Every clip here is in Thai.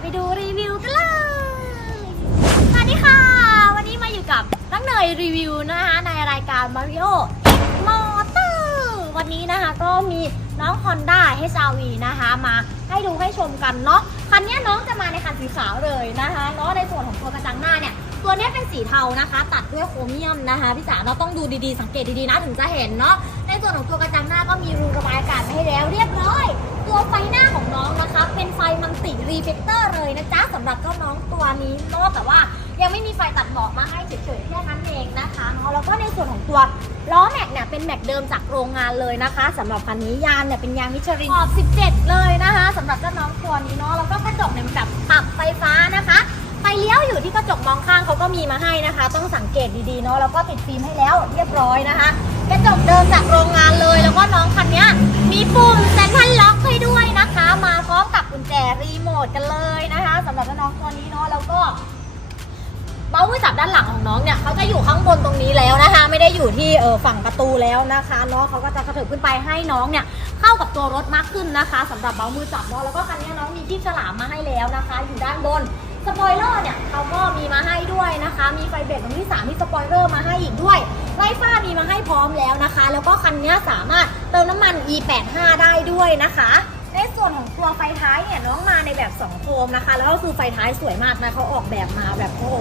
ไปดูรีวิวกันเลย สวัสดีค่ะ วันนี้มาอยู่กับนักเนยรีวิวนะคะในรายการ Mario X Motor วันนี้นะคะก็มีน้อง Honda HRV นะคะ มาให้ดูให้ชมกันเนาะ คันนี้น้องจะมาในคันสีขาวเลยนะคะเนาะในส่วนของตัวกระจังหน้าเนี่ยตัวนี้เป็นสีเทานะคะ ตัดด้วยโครเมียมนะคะพี่จ๋าเราต้องดูดีๆ สังเกตดีๆนะถึงจะเห็นเนาะในส่วนของตัวกระจังหน้าก็มีรูระบายอากาศ ติรีเฟกเตอร์เลยนะจ๊ะสำหรับเจ้าน้องตัวนี้เนาะแต่ว่ายังไม่มีไฟตัดหมอกมาให้เฉยๆแค่นั้นเองนะคะแล้วก็ในส่วนของตัวล้อแม็กเนี่ยเป็นแม็กเดิมจากโรงงานเลยนะคะสำหรับคันนี้ยางเนี่ยเป็นยางมิชลินขอบ 17 เลยนะคะสำหรับเจ้าน้องตัวนี้เนาะแล้วก็กระจกเนี่ยเป็นแบบปรับไฟฟ้านะคะไฟเลี้ยวอยู่ที่กระจกมองข้างเขาก็มีมาให้นะคะ ต้องสังเกตดีๆเนาะแล้วก็ติดฟิล์มให้แล้วเรียบร้อยนะคะกระจกเดิมจากโรงงานเลย แล้วก็น้องคันนี้มีปุ่มเซ็นทรัลล็อกให้ด้วยนะคะ มาพร้อมกับกุญแจรีโมทกันเลยนะคะสำหรับน้องตัวนี้เนาะแล้วก็ เบ้ามือจับด้านหลังของน้องเนี่ยเขาจะอยู่ข้างบนตรงนี้แล้วนะคะ ไม่ได้อยู่ที่เออฝั่งประตูแล้วนะคะเนาะเขาก็จะกระเถิบขึ้นไปให้น้องเนี่ยเข้ากับตัวรถมากขึ้นนะคะสำหรับเบ้ามือจับเนาะแล้วก็คันนี้น้องมีที่ฉลามมาให้แล้วนะคะ อยู่ด้านบนสปอยเลอร์เนี่ยเขาก็มีมาให้ด้วยนะคะ มีไฟเบรกตรงที่3มีสปอยเลอร์มาให้อีกด้วยไล่ฟ้ามีมาให้พร้อมแล้วนะคะ แล้วก็คันนี้สามารถเติมน้ำมัน E85 ได้ด้วยนะคะ ในส่วนของตัวไฟท้ายเนี่ยน้องม ในแบบ2โคมนะคะ แล้วก็คือไฟท้ายสวยมากนะเขาออกแบบมาแบบโอ้โห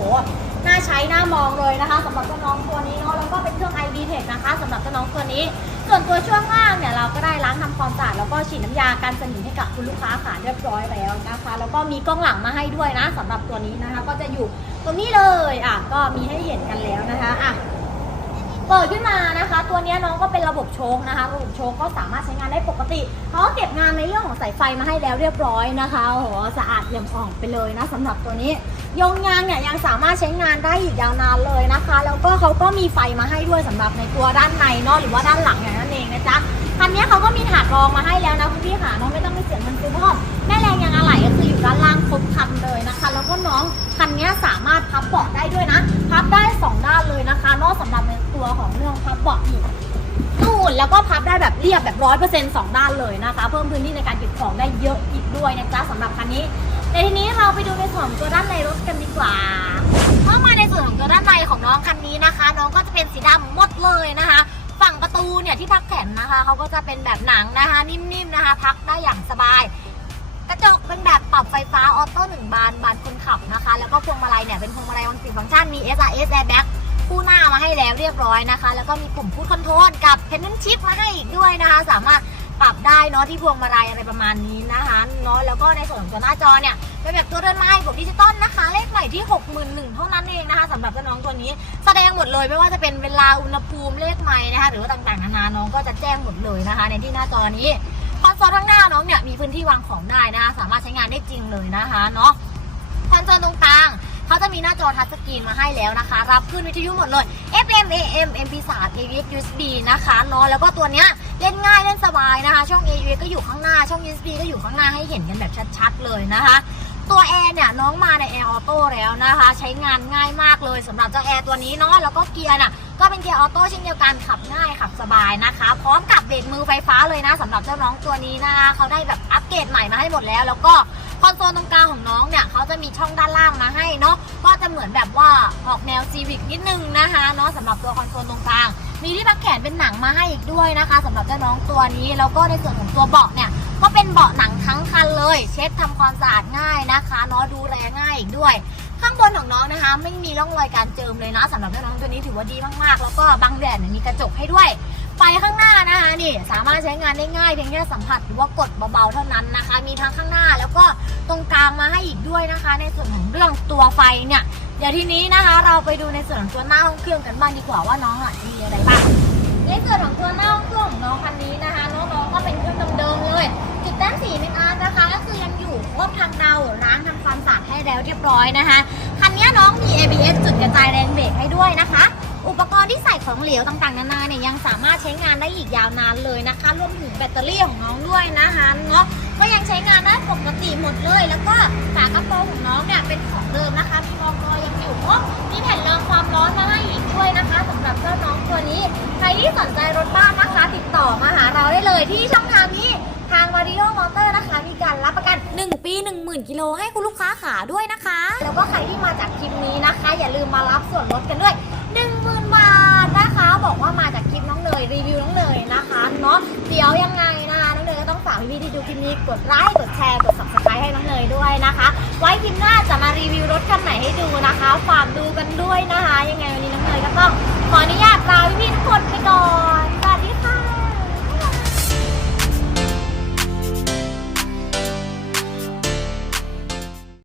น่าใช้น่ามองเลยนะคะสำหรับเจ้าน้องตัวนี้เนาะแล้วก็เป็นเครื่อง ID Tech นะคะสำหรับเจ้าน้องตัวนี้ ส่วนตัวช่วงล่างเนี่ยเราก็ได้ล้างทำความสะอาดแล้วก็ฉีดน้ำยากันสนิมให้กับคุณลูกค้าขาเรียบร้อยแล้วนะคะ แล้วก็มีกล้องหลังมาให้ด้วยนะสำหรับตัวนี้นะคะ ก็จะอยู่ตรงนี้เลยอะก็มีให้เห็นกันแล้วนะคะอะเปิดขึ้นมา ตัวนี้น้องก็เป็นระบบโชคนะคะ ระบบโชคก็สามารถใช้งานได้ปกติเขาเก็บงานในเรื่องของสายไฟมาให้แล้วเรียบร้อยนะคะโอ้โหสะอาดเยี่ยมอ่องไปเลยนะสำหรับตัวนี้ยงยางเนี่ยยังสามารถใช้งานได้อีกยาวนานเลยนะคะ แล้วก็เขาก็มีไฟมาให้ด้วยสำหรับในตัวด้านในเนาะหรือว่าด้านหลังอย่างนั้นเองนะจ๊ะ คันนี้เขาก็มีถาดรองมาให้แล้วนะคุณพี่ค่ะน้องไม่ต้องไปเสียเงินซื้อเพราะแม่แรงยางอะไหล่ก็คืออยู่ด้านล่างครบคันเลยนะคะ แล้วก็น้องคันนี้สามารถพับเบาะได้ด้วยนะพับได้สองด้านเลยนะคะ นอกสำหรับในตัวของเรื่องพับเบาะอีกนู่นแล้วก็พับได้แบบเรียบแบบร้อยเปอร์เซ็นต์สองด้านเลยนะคะ เพิ่มพื้นที่ในการเก็บของได้เยอะอีกด้วยนะจ๊ะสำหรับคันนี้ในทีนี้เราไปดูในส่วนของตัวด้านในรถกันดีกว่าเข้ามาในส่วนของตัวด้านในของน้องคันนี้นะคะ น้องก็จะเป็นสีดำหมดเลยนะคะ ประตูเนี่ยที่พักแขนนะคะเขาก็จะเป็นแบบหนังนะคะ นิ่มๆนะคะ พักได้อย่างสบาย กระจกเป็นแบบปรับไฟฟ้าออโต้หนึ่งบานบานคนขับนะคะ แล้วก็พวงมาลัยเนี่ยเป็นพวงมาลัยวังสีฟังก์ชันมี SRS Airbag คู่หน้ามาให้แล้วเรียบร้อยนะคะ แล้วก็มีปุ่มพูดคอนโทรลกับเพนนันชิปมาให้อีกด้วยนะคะ สามารถปรับได้เนาะที่พวงมาลัยอะไรประมาณนี้นะคะเนาะแล้วก็ในส่วนของหน้าจอเนี่ย เป็นแบบตัวเดินไม้บวกดิจิตอลนะคะ เลขใหม่ที่ 61,000เท่านั้นเองนะคะสำหรับเจ้าน้องตัวนี้ แสดงหมดเลยไม่ว่าจะเป็นเวลาอุณหภูมิเลขไม้นะคะหรือว่าต่างๆนานาน้องก็จะแจ้งหมดเลยนะคะ ในที่หน้าจอนี้คอนโซลข้างหน้าน้องเนี่ยมีพื้นที่วางของได้นะคะสามารถใช้งานได้จริงเลยนะคะเนาะคอนโซลตรงกลางเขาจะมีหน้าจอทัชสกรีนมาให้แล้วนะคะ รับขึ้นวิทยุหมดเลย FM AM MP3 AVX USB นะคะเนาะแล้วก็ตัวเนี้ยเล่นง่ายเล่นสบายนะคะ ช่อง AUX ก็อยู่ข้างหน้า ช่อง USB ก็อยู่ข้างหน้าให้เห็นกันแบบชัดๆเลยนะคะ ตัวแอร์เนี่ยน้องมาในแอร์ออโต้แล้วนะคะ ใช้งานง่ายมากเลยสำหรับเจ้าแอร์ตัวนี้เนาะแล้วก็เกียร์น่ะก็เป็นเกียร์ออโต้เช่นเดียวกันขับง่ายขับสบายนะคะ พร้อมกับเบรกมือไฟฟ้าเลยนะสำหรับเจ้าน้องตัวนี้นะคะเขาได้แบบอัปเกรดใหม่มาให้หมดแล้ว แล้วก็คอนโซลตรงกลางของน้องเนี่ยเขาจะมีช่องด้านล่างมาให้เนาะก็จะเหมือนแบบว่าออกแนวซีวิกนิดนึงนะคะเนาะสำหรับตัวคอนโซลตรงกลางมีที่พักแขนเป็นหนังมาให้อีกด้วยนะคะสำหรับเจ้าน้องตัวนี้แล้วก็ในส่วนของตัวเบาะเนี่ย ก็เป็นเบาะหนังทั้งคันเลย เช็ดทำความสะอาดง่ายนะคะเนาะดูแลง่ายอีกด้วย ข้างบนของน้องนะคะ ไม่มีร่องรอยการเจิมเลยนะสำหรับเจ้าน้องตัวนี้ถือว่าดีมากๆ แล้วก็บังแดดมีกระจกให้ด้วยไฟข้างหน้านะคะนี่สามารถใช้งานได้ง่ายเพียงแค่สัมผัสหรือว่ากดเบาๆเท่านั้นนะคะ มีทั้งข้างหน้าแล้วก็ตรงกลางมาให้อีกด้วยนะคะ ในส่วนของเรื่องตัวไฟเนี่ยเดี๋ยวทีนี้นะคะเราไปดูในส่วนของตัวหน้าห้องเครื่องกันบ้างดีกว่าว่าน้องอะมีอะไรบ้างในส่วนของตัวหน้าห้องเครื่องของน้องคันนี้นะคะน้องๆก็เป็นเค ดแต้มสีเมนอาร์นะคะก็คือยังอยู่ครบทางเดาล้างทำความสะอาดให้แล้วเรียบร้อยนะคะคันนี้น้องมี ABS จุดกระจายแรงเบรกให้ด้วยนะคะ อุปกรณ์ที่ใส่ของเหลวต่างๆนานาเนี่ยยังสามารถใช้งานได้อีกยาวนานเลยนะคะรวมถึงแบตเตอรี่ของน้องด้วยนะคะเนาะก็ยังใช้งานได้ปกติหมดเลย แล้วก็ฝากระโปรงของน้องเนี่ยเป็นของเดิมนะคะมีมอกอยังอยู่ครบมีแผ่นรองความร้อนมาให้อีกด้วยนะคะสำหรับเจ้าน้องตัวนี้ ใค รที่สนใจรถบ้านนะคะติดต่อมาหาเราได้เลยที่ช่องทางนี้ทาง Mario Motor นะคะ มีการรับประกัน 1 ปี 10,000 กิโลให้คุณลูกค้าขาด้วยนะคะ แล้วก็ใครที่มาจากคลิปนี้นะคะ อย่าลืมมารับส่วนลดกันด้วย 10,000 บาทนะคะ บอกว่ามาจากคลิปน้องเนยรีวิวน้องเนยนะคะเนาะเดี๋ยวยังไงนะคะน้องเนยก็ต้องฝากพี่ๆที่ดูคลิปนี้กดไลค์กดแชร์กด subscribe ให้น้องเนยด้วยนะคะ ไว้คลิปหน้าจะมารีวิวรถคันไหนให้ดูนะคะ ฝากดูกันด้วยนะคะ ยังไงวันนี้น้องเนยก็ต้องขออนุญาตลาวิวทุกคนไปก่อน